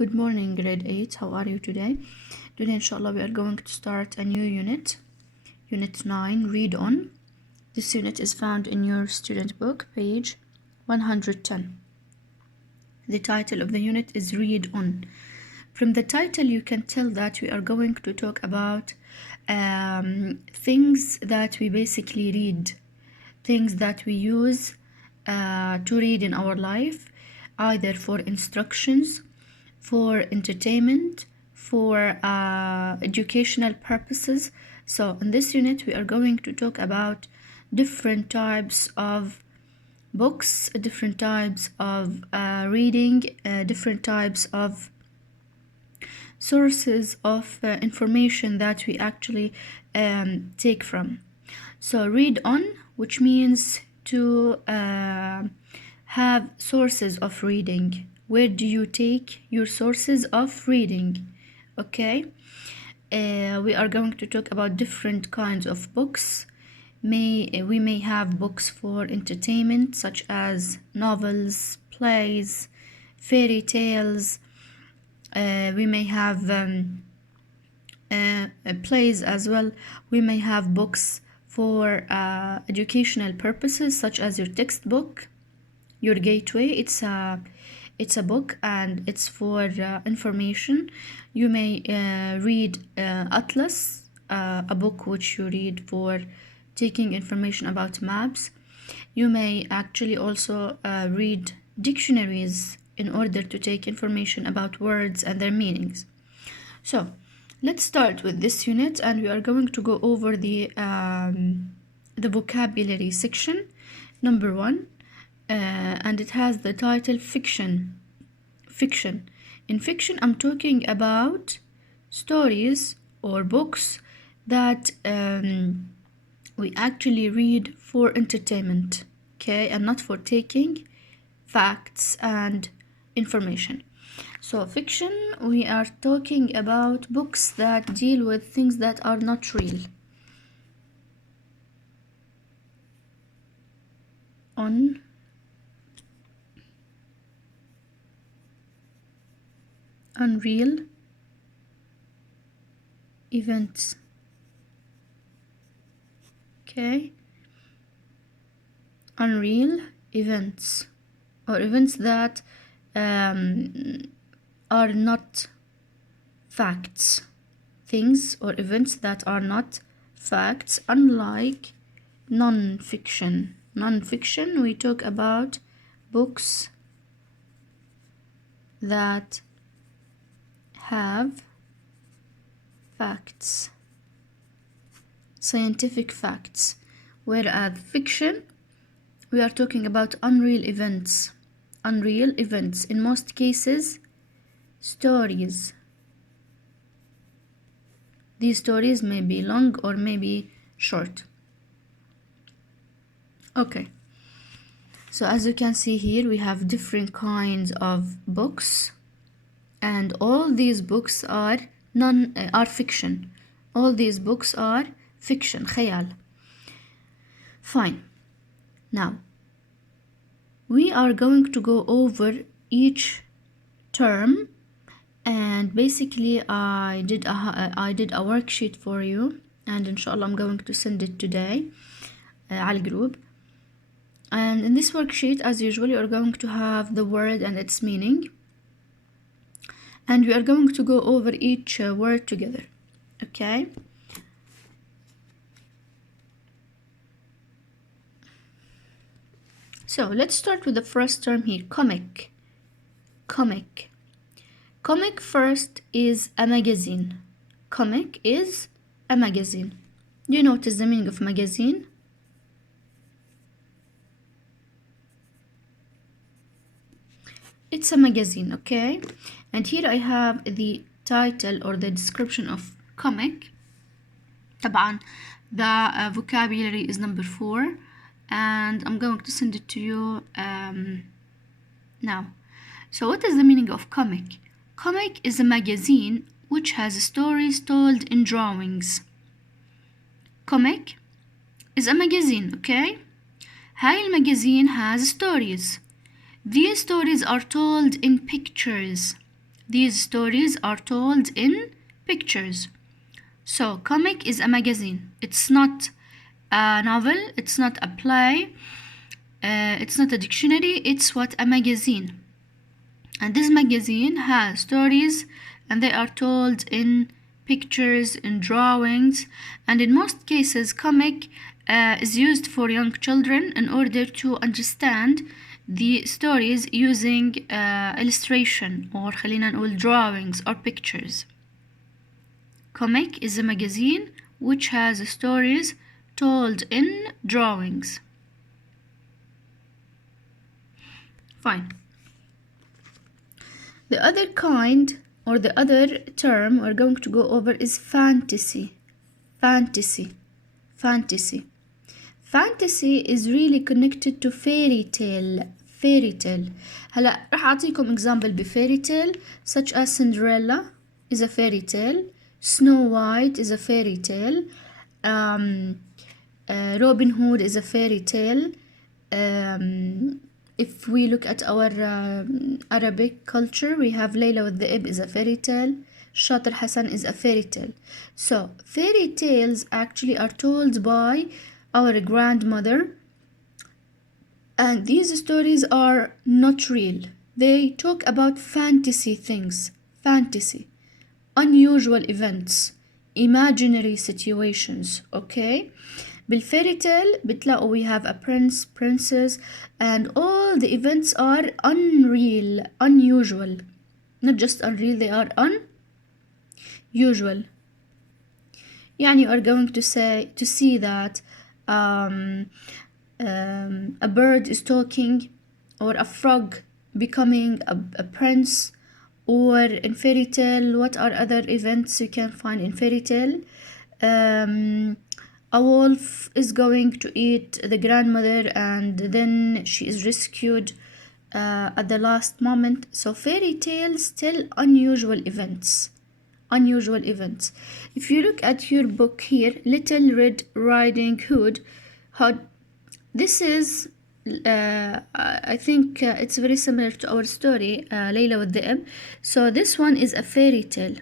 Good morning, grade 8. How are you today? Today, inshallah, we are going to start a new unit, Unit 9, Read On. This unit is found in your student book, page 110. The title of the unit is Read On. From the title, you can tell that we are going to talk about things that we basically read, things that we use to read in our life, either for instructions, for entertainment, for educational purposes. So in this unit we are going to talk about different types of books, different types of reading, different types of sources of information that we actually take from. So read on, which means to have sources of reading. Where do you take your sources of reading? Okay, we are going to talk about different kinds of books. We may have books for entertainment, such as novels, plays, fairy tales. We may have plays as well. We may have books for educational purposes, such as your textbook, your gateway. It's a book and it's for information. You may read atlas, a book which you read for taking information about maps. You may actually also read dictionaries in order to take information about words and their meanings. So let's start with this unit, and we are going to go over the vocabulary section, number 1. And it has the title fiction. Fiction. In fiction, I'm talking about stories or books that we actually read for entertainment, okay, and not for taking facts and information. So fiction, we are talking about books that deal with things that are not real. Unreal events, okay, unreal events, or events that are not facts, things or events that are not facts, unlike non-fiction. Non-fiction, we talk about books that have facts, scientific facts, whereas fiction, we are talking about unreal events. Unreal events, in most cases, stories. These stories may be long or may be short. Okay, so as you can see here, we have different kinds of books, and all these books are fiction. All these books are fiction, khayal. Fine. Now we are going to go over each term, and basically I did a worksheet for you, and inshallah I'm going to send it today al group. And in this worksheet, as usual, you are going to have the word and its meaning, and we are going to go over each word together, okay? So let's start with the first term here, comic. Comic. Comic first is a magazine. Comic is a magazine. Do you notice the meaning of magazine? It's a magazine, okay? And here I have the title or the description of comic. طبعا the vocabulary is number 4, and I'm going to send it to you now. So what is the meaning of comic? Comic is a magazine which has stories told in drawings. Comic is a magazine, okay? هاي المagazine has stories. These stories are told in pictures. These stories are told in pictures. So comic is a magazine. It's not a novel, it's not a play, it's not a dictionary, it's what a magazine. And this magazine has stories and they are told in pictures, in drawings, and in most cases comic is used for young children in order to understand the stories using illustration or خلينا نقول drawings or pictures. Comic is a magazine which has stories told in drawings. Fine. The other kind or the other term we're going to go over is fantasy. Fantasy. Fantasy. Fantasy is really connected to fairy tale. Fairy tale. هلا راح أعطيكم example بفairy tale such as Cinderella is a fairy tale. Snow White is a fairy tale. Robin Hood is a fairy tale. If we look at our Arabic culture, we have Layla with the Ib is a fairy tale. Shatir Hassan is a fairy tale. So fairy tales actually are told by our grandmother, and these stories are not real. They talk about fantasy things, fantasy, unusual events, imaginary situations. Okay, بالفairy tale بتلاقوا we have a prince, princess, and all the events are unreal, unusual. Not just unreal, they are unusual. يعني you are going to see that a bird is talking, or a frog becoming a prince, or in fairy tale what are other events you can find in fairy tale. A wolf is going to eat the grandmother and then she is rescued at the last moment. So fairy tales tell unusual events. Unusual events. If you look at your book here, Little Red Riding Hood, this is I think it's very similar to our story, Layla with the Ib. So this one is a fairy tale.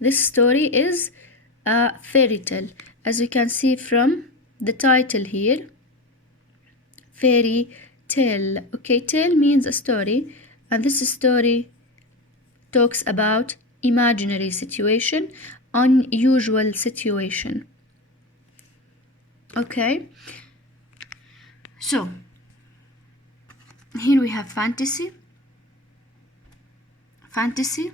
This story is a fairy tale, as you can see from the title here. Fairy tale. Okay, tale means a story, and this story talks about imaginary situation, unusual situation. Okay, so here we have fantasy. Fantasy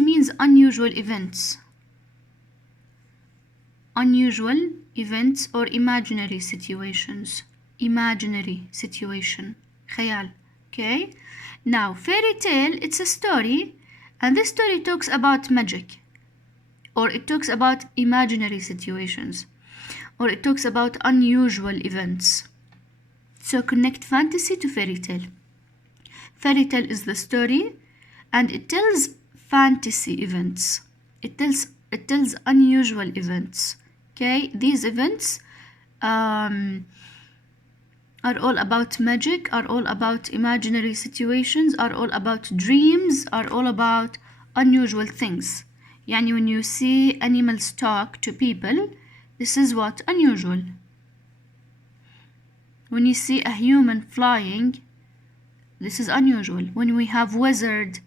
means unusual events. Unusual events or imaginary situations. Imaginary situation. خيال. Okay. Now fairy tale, it's a story, and this story talks about magic, or it talks about imaginary situations, or it talks about unusual events. So connect fantasy to fairy tale. Fairy tale is the story, and it tells fantasy events. It tells unusual events. Okay, these events are all about magic, are all about imaginary situations, are all about dreams, are all about unusual things. يعني when you see animals talk to people, this is what? Unusual. When you see a human flying, this is unusual. When we have wizard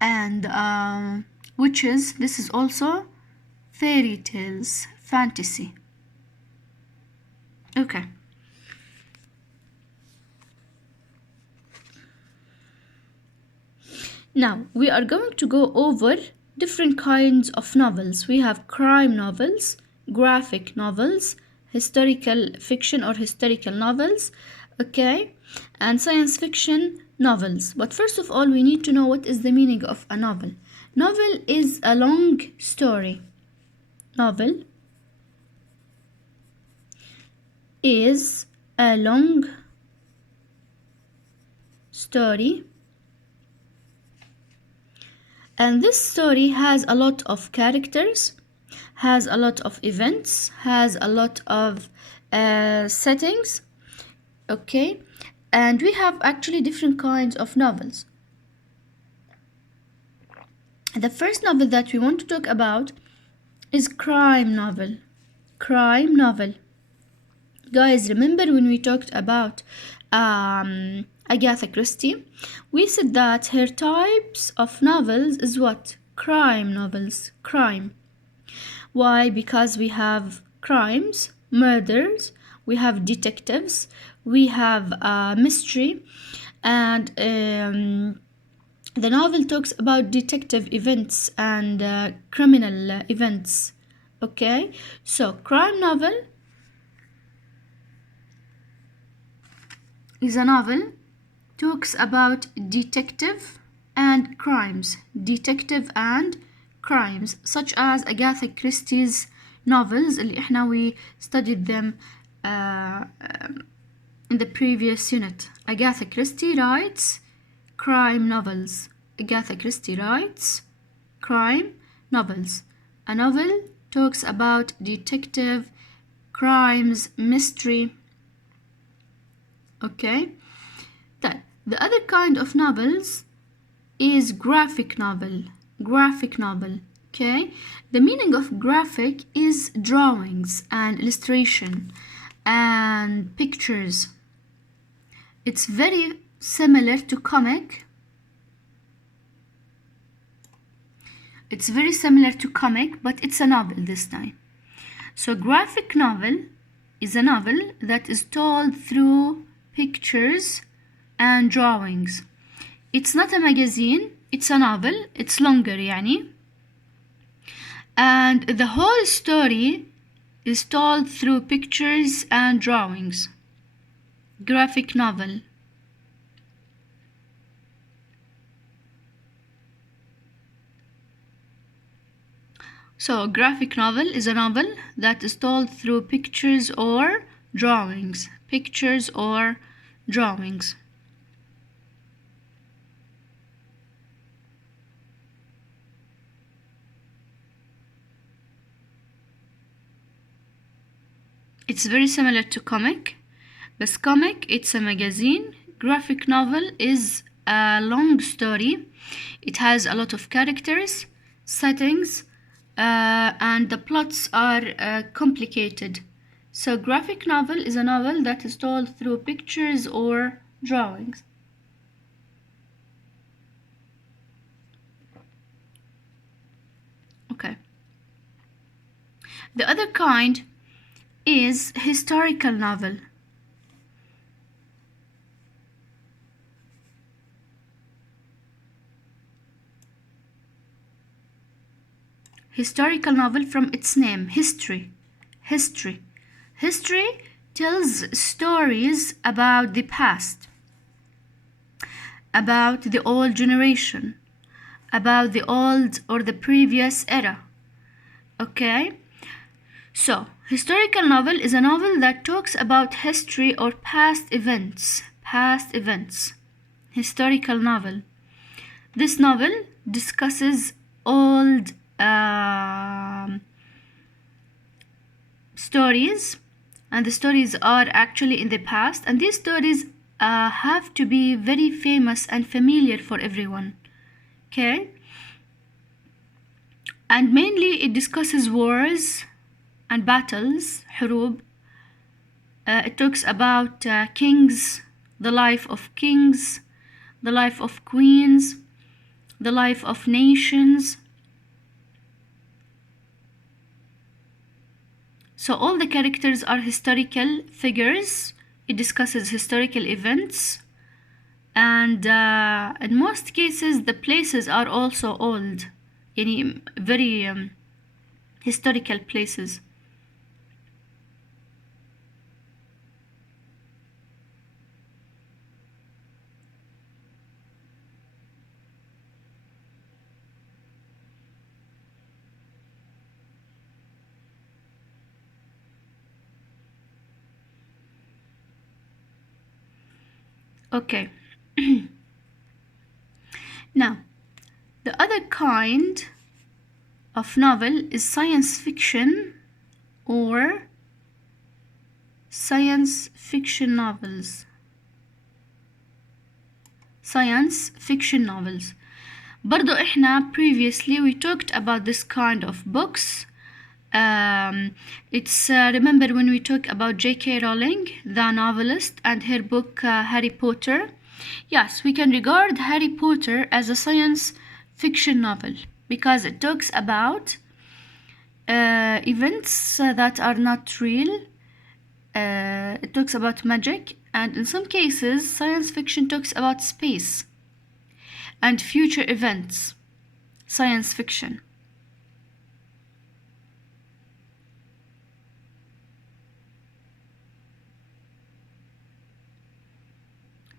and witches, this is also fairy tales, fantasy. Okay. Now we are going to go over different kinds of novels. We have crime novels, graphic novels, historical fiction or historical novels, okay, and science fiction novels. But first of all, we need to know what is the meaning of a novel. Novel is a long story. Novel is a long story, and this story has a lot of characters, has a lot of events, has a lot of settings, okay, And we have actually different kinds of novels. The first novel that we want to talk about is crime novel. Crime novel. Guys, remember when we talked about Agatha Christie? We said that her types of novels is what? Crime novels. Crime. Why? Because we have crimes, murders, we have detectives, we have mystery, and the novel talks about detective events and criminal events. Okay, so crime novel is a novel talks about detective and crimes, such as Agatha Christie's novels اللي احنا we studied them in the previous unit. Agatha Christie writes crime novels. Agatha Christie writes crime novels. A novel talks about detective, crimes, mystery. Okay, the other kind of novels is graphic novel. Graphic novel. Okay, the meaning of graphic is drawings and illustration and pictures. It's very similar to comic. It's very similar to comic, but it's a novel this time. So graphic novel is a novel that is told through pictures and drawings. It's not a magazine, it's a novel, it's longer يعني. And the whole story is told through pictures and drawings. Graphic novel. So, graphic novel is a novel that is told through pictures or drawings. Pictures or drawings. It's very similar to comic. But comic, it's a magazine. Graphic novel is a long story. It has a lot of characters, settings, and the plots are complicated. So graphic novel is a novel that is told through pictures or drawings. Okay. The other kind is historical novel. Historical novel from its name, history. History. History tells stories about the past, about the old generation, about the old or the previous era. Okay? So, historical novel is a novel that talks about history or past events. Past events. Historical novel. This novel discusses old stories, and the stories are actually in the past, and these stories have to be very famous and familiar for everyone. Okay? And mainly it discusses wars and battles, حروب. It talks about kings, the life of kings, the life of queens, the life of nations. So all the characters are historical figures. It discusses historical events, and in most cases the places are also old, very historical places. Okay. Now, the other kind of novel is science fiction or science fiction novels. science fiction novels. برضو إحنا previously we talked about this kind of books. It's remember when we talked about J.K. Rowling, the novelist, and her book Harry Potter. Yes, we can regard Harry Potter as a science fiction novel because it talks about events that are not real. It talks about magic, and in some cases science fiction talks about space and future events. Science fiction.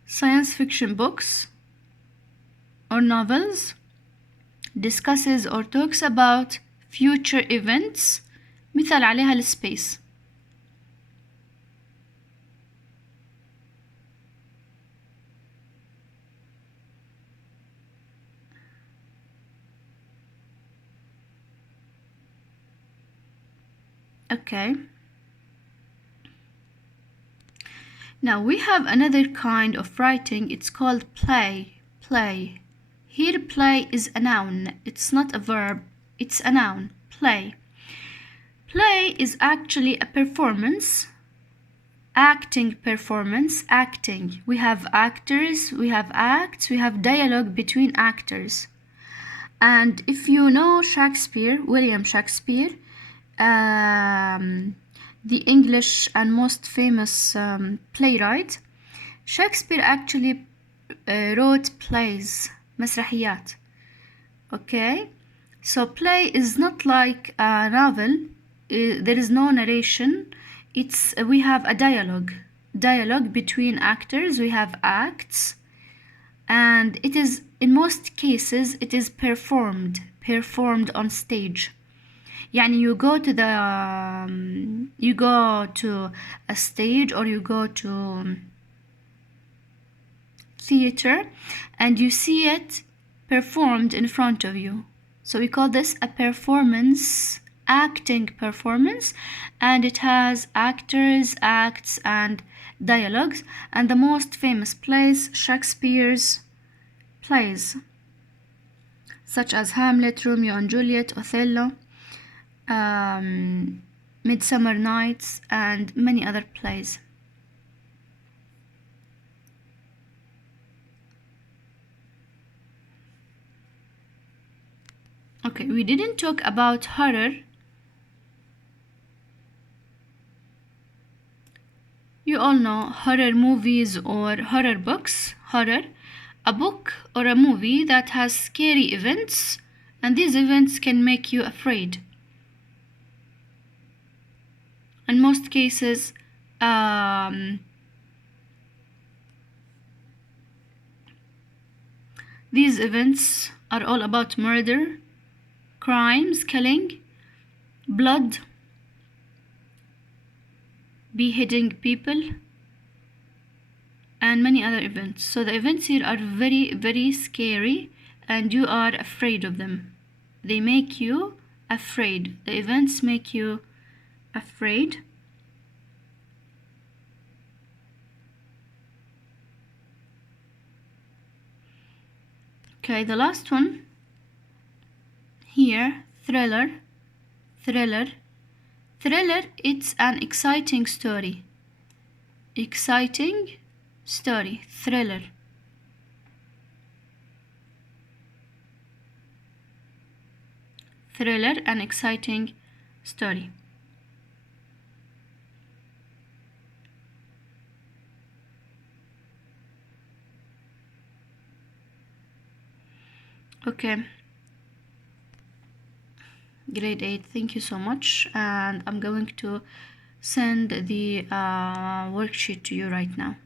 Science fiction books or novels discusses or talks about future events. مثال عليها السبيس. Okay. Now we have another kind of writing. It's called play. Play. Here play is a noun. It's not a verb. It's a noun. Play. Play is actually a performance. Acting performance. Acting. We have actors, we have acts, we have dialogue between actors. And if you know Shakespeare, William Shakespeare, the English and most famous playwright, Shakespeare actually wrote plays, مسرحيات. Okay, so play is not like a novel. There is no narration. We have a dialogue between actors. We have acts, and it is in most cases it is performed on stage. يعني you go to a stage or you go to theater and you see it performed in front of you. So we call this a performance, acting performance, and it has actors, acts, and dialogues. And the most famous plays, Shakespeare's plays, such as Hamlet, Romeo and Juliet, Othello, Midsummer Nights, and many other plays. Okay, we didn't talk about horror. You all know horror movies or horror books. Horror, a book or a movie that has scary events, and these events can make you afraid. In most cases, these events are all about murder, crimes, killing, blood, beheading people, and many other events. So the events here are very, very scary, and you are afraid of them. They make you afraid. The events make you afraid. Okay, the last one here, thriller. Thriller, it's an exciting story. Exciting story, thriller. Thriller, an exciting story. Okay. Grade 8, thank you so much, and I'm going to send the worksheet to you right now.